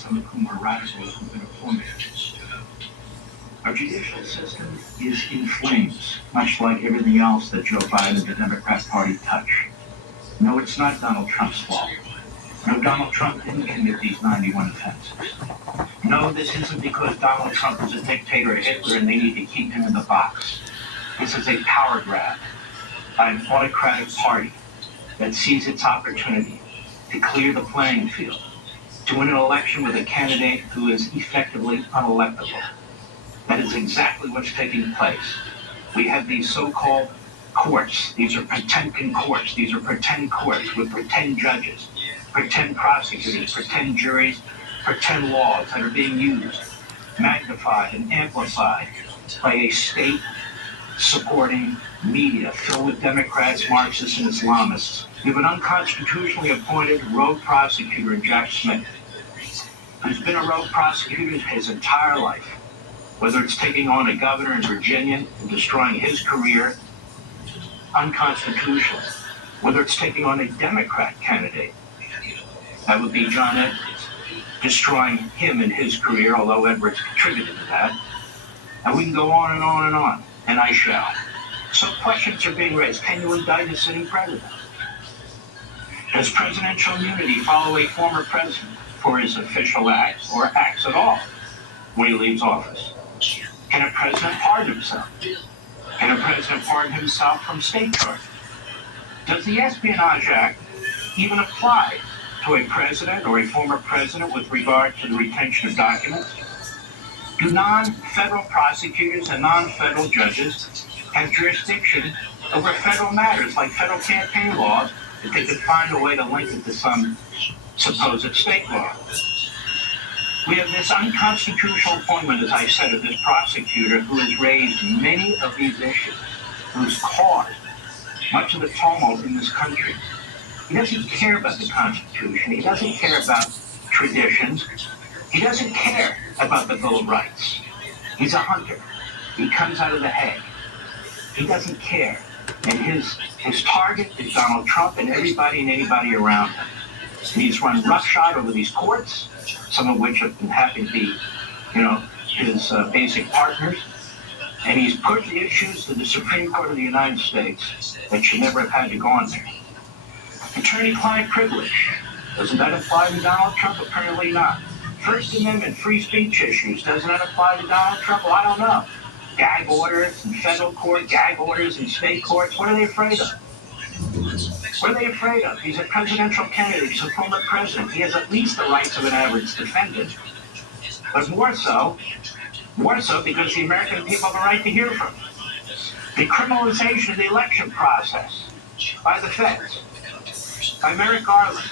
some of whom are radicals who've been appointed. Our judicial system is in flames, much like everything else that Joe Biden and the Democrat Party touch. No, it's not Donald Trump's fault. No, Donald Trump didn't commit these 91 offenses. No, this isn't because Donald Trump is a dictator or Hitler and they need to keep him in the box. This is a power grab by an autocratic party that sees its opportunity to clear the playing field, to win an election with a candidate who is effectively unelectable. That is exactly what's taking place. We have these so-called courts. These are Potemkin courts. These are pretend courts with pretend judges, pretend prosecutors, pretend juries, pretend laws that are being used, magnified and amplified by a state-supporting media filled with Democrats, Marxists, and Islamists. We have an unconstitutionally appointed rogue prosecutor in Jack Smith, who's been a rogue prosecutor his entire life, whether it's taking on a governor in Virginia and destroying his career unconstitutionally, whether it's taking on a Democrat candidate, that would be John Edwards, destroying him and his career, although Edwards contributed to that. And we can go on and on and on, and I shall. So questions are being raised. Can you indict a sitting president? Does presidential immunity follow a former president for his official acts or acts at all when he leaves office? Can a president pardon himself? Can a president pardon himself from state charges? Does the Espionage Act even apply to a president or a former president with regard to the retention of documents? Do non-federal prosecutors and non-federal judges have jurisdiction over federal matters like federal campaign laws if they could find a way to link it to some supposed state law? We have this unconstitutional appointment, as I said, of this prosecutor who has raised many of these issues, who's caused much of the tumult in this country. He doesn't care about the Constitution. He doesn't care about traditions. He doesn't care about the Bill of Rights. He's a hunter. He comes out of the Hague. He doesn't care. And his target is Donald Trump and everybody and anybody around him. And he's run roughshod over these courts, some of which have been happy to be, his basic partners. And he's put the issues to the Supreme Court of the United States that should never have had to go on there. Attorney-client privilege. Doesn't that apply to Donald Trump? Apparently not. First Amendment free speech issues. Doesn't that apply to Donald Trump? Well, I don't know. Gag orders in federal court, gag orders in state courts. What are they afraid of? What are they afraid of? He's a presidential candidate. He's a former president. He has at least the rights of an average defendant. But more so because the American people have a right to hear from him. The criminalization of the election process by the feds, by Merrick Garland,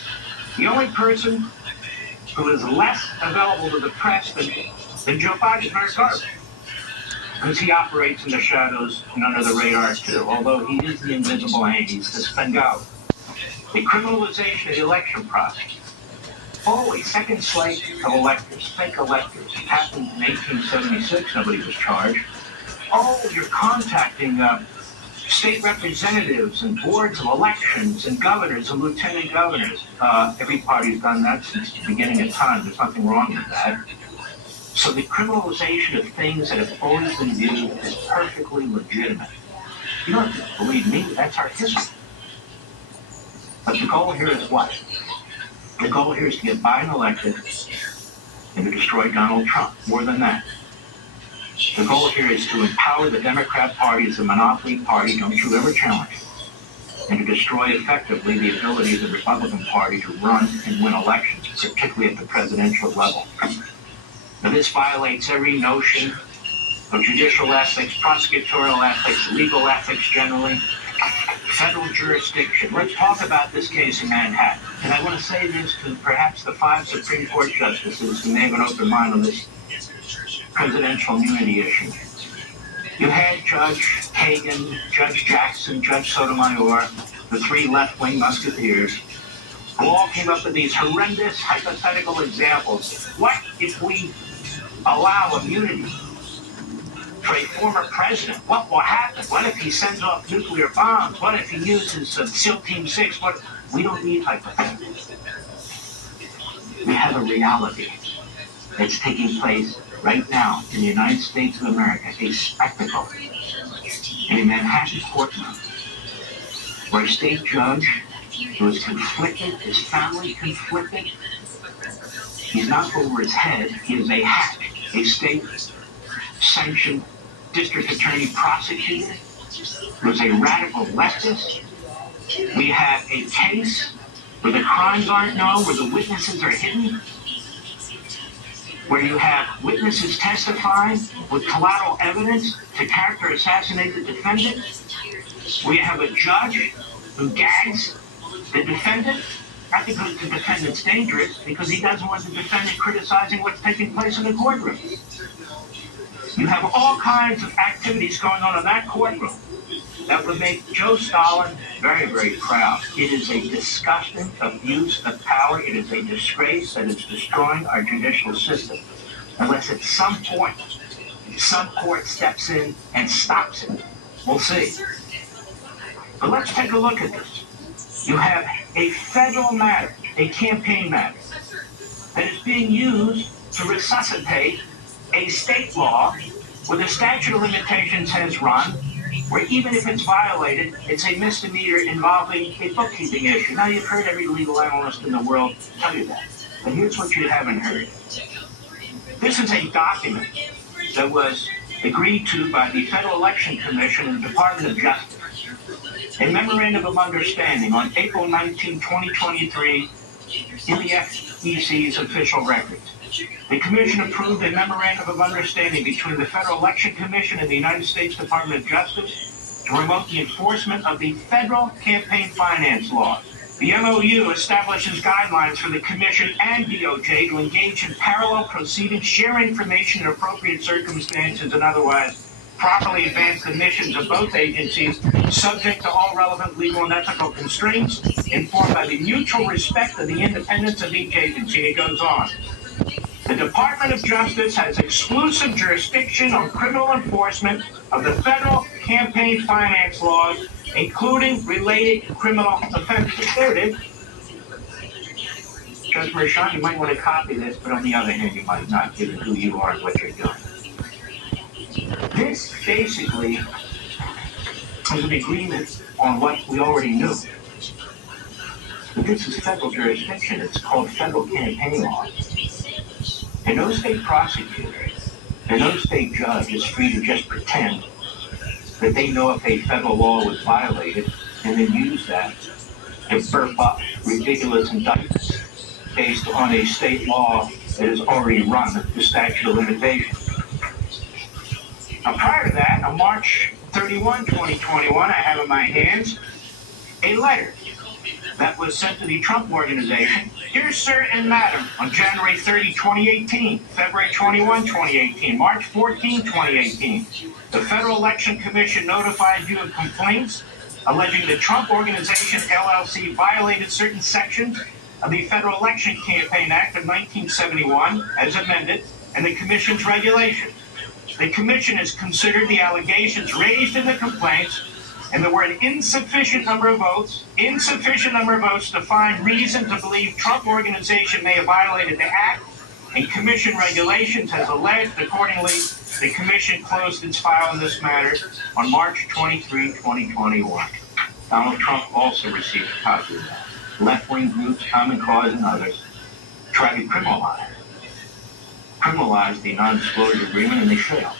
the only person who is less available to the press than Joe Biden is Merrick Garland, because he operates in the shadows and under the radar too, although he is the invisible hand, he's the Spengali. The criminalization of the election process. Oh, a second slate of electors, fake electors. It happened in 1876, nobody was charged. Oh, you're contacting state representatives and boards of elections and governors and lieutenant governors. Every party's done that since the beginning of time. There's nothing wrong with that. So the criminalization of things that have always been viewed as perfectly legitimate. You don't have to believe me, that's our history. But the goal here is what? The goal here is to get Biden elected and to destroy Donald Trump. More than that. The goal here is to empower the Democrat Party as a monopoly party, don't you ever challenge it, and to destroy effectively the ability of the Republican Party to run and win elections, particularly at the presidential level. Now, this violates every notion of judicial ethics, prosecutorial ethics, legal ethics generally, federal jurisdiction. Let's talk about this case in Manhattan. And I want to say this to perhaps the 5 Supreme Court justices who may have an open mind on this presidential immunity issue. You had Judge Kagan, Judge Jackson, Judge Sotomayor, the 3 left-wing musketeers, who all came up with these horrendous hypothetical examples. What if we allow immunity for a former president? What will happen? What if he sends off nuclear bombs? What if he uses SEAL Team 6? We don't need hypotheticals. We have a reality. that's taking place right now in the United States of America, a spectacle in a Manhattan courtroom where a state judge who is conflicted, his family conflicted, he's not over his head, he is a hack, a state-sanctioned district attorney prosecutor who is a radical leftist. We have a case where the crimes aren't known, where the witnesses are hidden, where you have witnesses testifying with collateral evidence to character assassinate the defendant. We have a judge who gags the defendant, not because the defendant's dangerous, because he doesn't want the defendant criticizing what's taking place in the courtroom. You have all kinds of activities going on in that courtroom that would make Joe Stalin very, very proud. It is a disgusting abuse of power. It is a disgrace that is destroying our judicial system. Unless at some point, some court steps in and stops it. We'll see. But let's take a look at this. You have a federal matter, a campaign matter, that is being used to resuscitate a state law where the statute of limitations has run, where even if it's violated, it's a misdemeanor involving a bookkeeping issue. Now, you've heard every legal analyst in the world tell you that. But here's what you haven't heard. This is a document that was agreed to by the Federal Election Commission and the Department of Justice. A memorandum of understanding on April 19, 2023, in the FEC's official records. The Commission approved a memorandum of understanding between the Federal Election Commission and the United States Department of Justice to promote the enforcement of the federal campaign finance law. The MOU establishes guidelines for the Commission and DOJ to engage in parallel proceedings, share information in appropriate circumstances, and otherwise properly advance the missions of both agencies, subject to all relevant legal and ethical constraints, informed by the mutual respect of the independence of each agency. It goes on. The Department of Justice has exclusive jurisdiction on criminal enforcement of the federal campaign finance laws, including related criminal offenses. There it is. Judge Mershon, you might want to copy this, but on the other hand, you might not, given who you are and what you're doing. This basically is an agreement on what we already knew. But this is federal jurisdiction. It's called federal campaign law. And no state prosecutor and no state judge is free to just pretend that they know if a federal law was violated and then use that to burp up ridiculous indictments based on a state law that has already run the statute of limitations. Now, prior to that, on March 31, 2021, I have in my hands a letter that was sent to the Trump Organization. Dear Sir and Madam, on January 30, 2018, February 21, 2018, March 14, 2018, the Federal Election Commission notified you of complaints alleging the Trump Organization, LLC, violated certain sections of the Federal Election Campaign Act of 1971, as amended, and the Commission's regulations. The Commission has considered the allegations raised in the complaints, and there were an insufficient number of votes to find reason to believe Trump Organization may have violated the Act and Commission regulations as alleged. Accordingly, the Commission closed its file in this matter on March 23, 2021. Donald Trump also received a copy of that. Left-wing groups, Common Cause, and others try to criminalize the non-disclosure agreement, and they fail.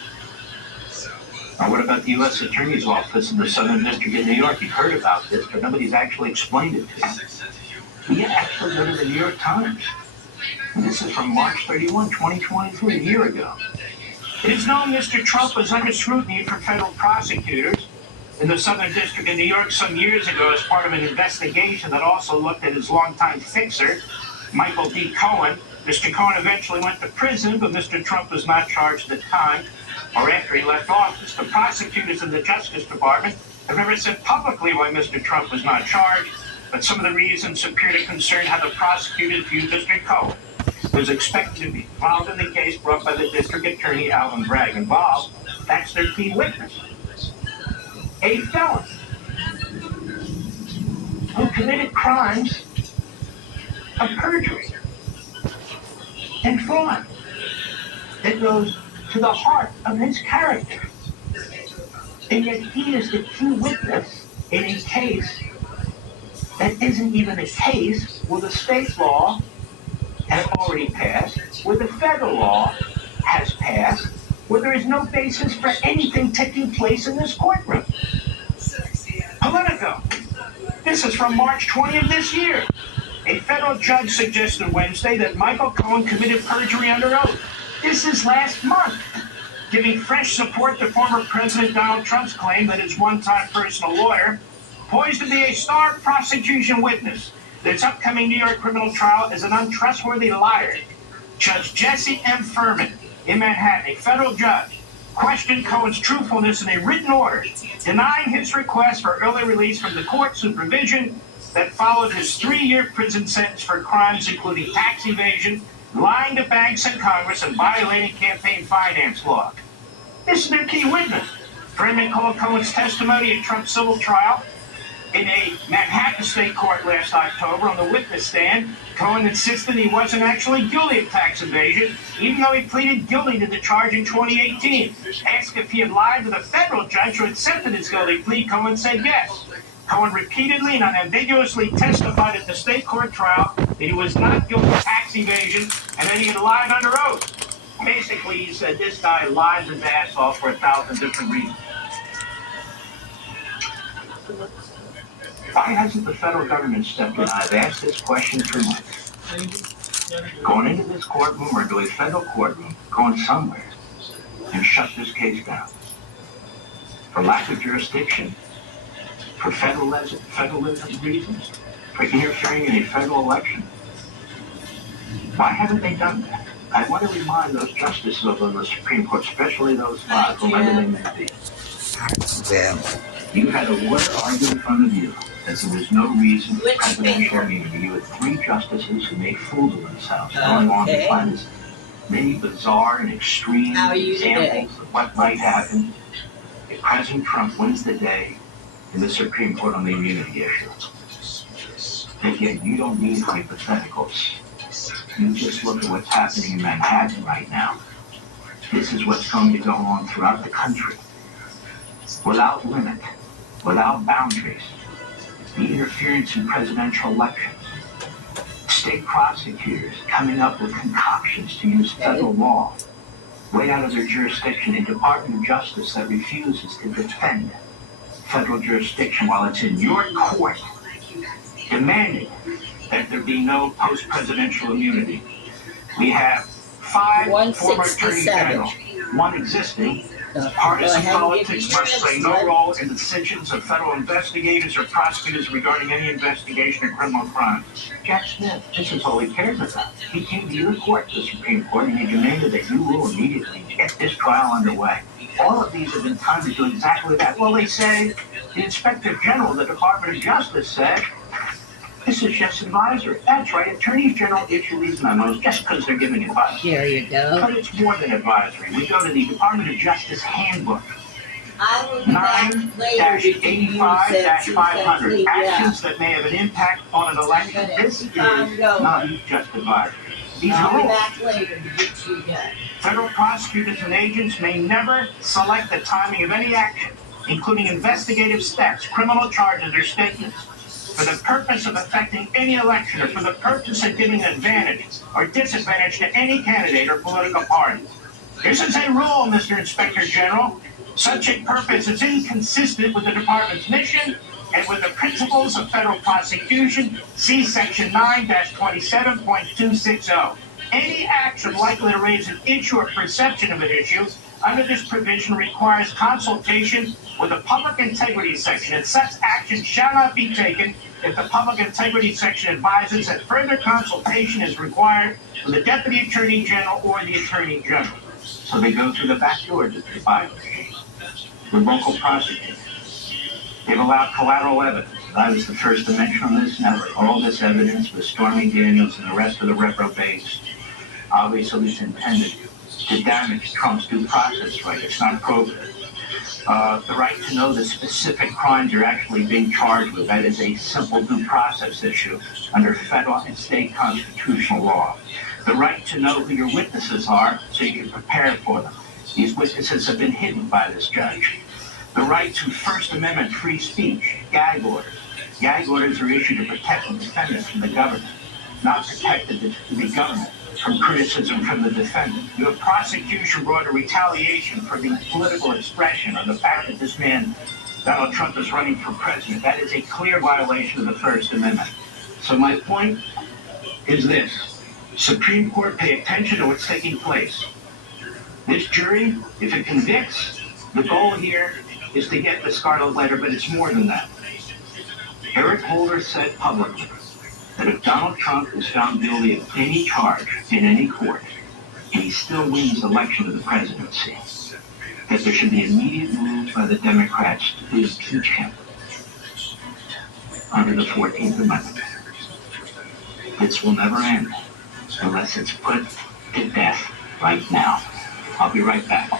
Now, what about the U.S. Attorney's Office in the Southern District of New York? You've heard about this, but nobody's actually explained it to you. We actually go to the New York Times. And this is from March 31, 2023, a year ago. It is known Mr. Trump was under scrutiny for federal prosecutors in the Southern District of New York some years ago as part of an investigation that also looked at his longtime fixer, Michael D. Cohen. Mr. Cohen eventually went to prison, but Mr. Trump was not charged at the time or after he left office. The prosecutors in the Justice Department have never said publicly why Mr. Trump was not charged, but some of the reasons appear to concern how the prosecutors viewed Mr. Cohen, who is expected to be involved in the case brought by the District Attorney Alvin Bragg. Involved, that's their key witness, a felon who committed crimes of perjury and fraud. that goes to the heart of his character. And yet he is the key witness in a case that isn't even a case where the state law has already passed, where the federal law has passed, where there is no basis for anything taking place in this courtroom. Politico. This is from March 20 of this year. A federal judge suggested Wednesday that Michael Cohen committed perjury under oath. This is last month, giving fresh support to former President Donald Trump's claim that his one-time personal lawyer, poised to be a star prosecution witness, that his upcoming New York criminal trial is an untrustworthy liar. Judge Jesse M. Furman in Manhattan, a federal judge, questioned Cohen's truthfulness in a written order, denying his request for early release from the court supervision that followed his 3-year prison sentence for crimes including tax evasion, lying to banks and Congress, and violating campaign finance law. This is their key witness. Furman called Cohen's testimony at Trump's civil trial in a Manhattan state court last October. On the witness stand, Cohen insisted he wasn't actually guilty of tax evasion, even though he pleaded guilty to the charge in 2018. Asked if he had lied to the federal judge who accepted his guilty plea, Cohen said yes. Cohen repeatedly and unambiguously testified at the state court trial that he was not guilty of tax evasion and that he had lied under oath. Basically, he said this guy lies his ass off for 1,000 different reasons. Why hasn't the federal government stepped in? I've asked this question for months. Going into this courtroom or to a federal courtroom, going somewhere, and shut this case down. For lack of jurisdiction, for federalism reasons, for interfering in a federal election. Why haven't they done that? I want to remind those justices of the Supreme Court, especially those five, whoever they may be. You had a lawyer argue in front of you that there was no reason for presidential immunity. You had 3 justices who made fools of themselves, going on to find as many bizarre and extreme examples of what might happen if President Trump wins the day in the Supreme Court on the immunity issue. Again, you don't need hypotheticals. You just look at what's happening in Manhattan right now. This is what's going to go on throughout the country. Without limit, without boundaries, the interference in presidential elections, state prosecutors coming up with concoctions to use federal law way out of their jurisdiction, a Department of Justice that refuses to defend federal jurisdiction while it's in your court, demanding that there be no post-presidential immunity. We have 5 former attorney generals, 1 existing. Partisan politics must play no role in the decisions of federal investigators or prosecutors regarding any investigation of criminal crimes. Jack Smith, this is all he cares about. He came to your court, the Supreme Court, and he demanded that you rule immediately to get this trial underway. All of these have been timed to do exactly that. Well, they say, the Inspector General of the Department of Justice said, this is just advisory. That's right. Attorneys General issue these memos just because they're giving advice. There you go. But it's more than advisory. We go to the Department of Justice Handbook. 9-85-500. Actions that may have an impact on an election. This is not just advisory. These are rules. Federal prosecutors and agents may never select the timing of any action, including investigative steps, criminal charges, or statements, for the purpose of affecting any election or for the purpose of giving advantage or disadvantage to any candidate or political party. This is a rule, Mr. Inspector General. Such a purpose is inconsistent with the department's mission and with the principles of federal prosecution. See Section 9-27.260. Any action likely to raise an issue or perception of an issue under this provision requires consultation with the Public Integrity Section, and such action shall not be taken if the Public Integrity Section advises that further consultation is required with the Deputy Attorney General or the Attorney General. So they go through the back door to the Bible. The local prosecutors. They've allowed collateral evidence. I was the first to mention on this. Now, all this evidence with Stormy Daniels and the rest of the reprobates obviously was intended to damage Trump's due process right. It's not appropriate. The right to know the specific crimes you're actually being charged with. That is a simple due process issue under federal and state constitutional law. The right to know who your witnesses are so you can prepare for them. These witnesses have been hidden by this judge. The right to First Amendment free speech, gag orders. Gag orders are issued to protect the defendant from the government, not protect the government from criticism from the defendant. You have prosecution brought a retaliation for the political expression or the fact that this man, Donald Trump, is running for president. That is a clear violation of the First Amendment. So my point is this. Supreme Court, pay attention to what's taking place. This jury, if it convicts, the goal here is to get the scarlet letter, but it's more than that. Eric Holder said publicly that if Donald Trump is found guilty of any charge in any court, and he still wins the election to the presidency, that there should be immediate moves by the Democrats to impeach him under the 14th Amendment. This will never end unless it's put to death right now. I'll be right back.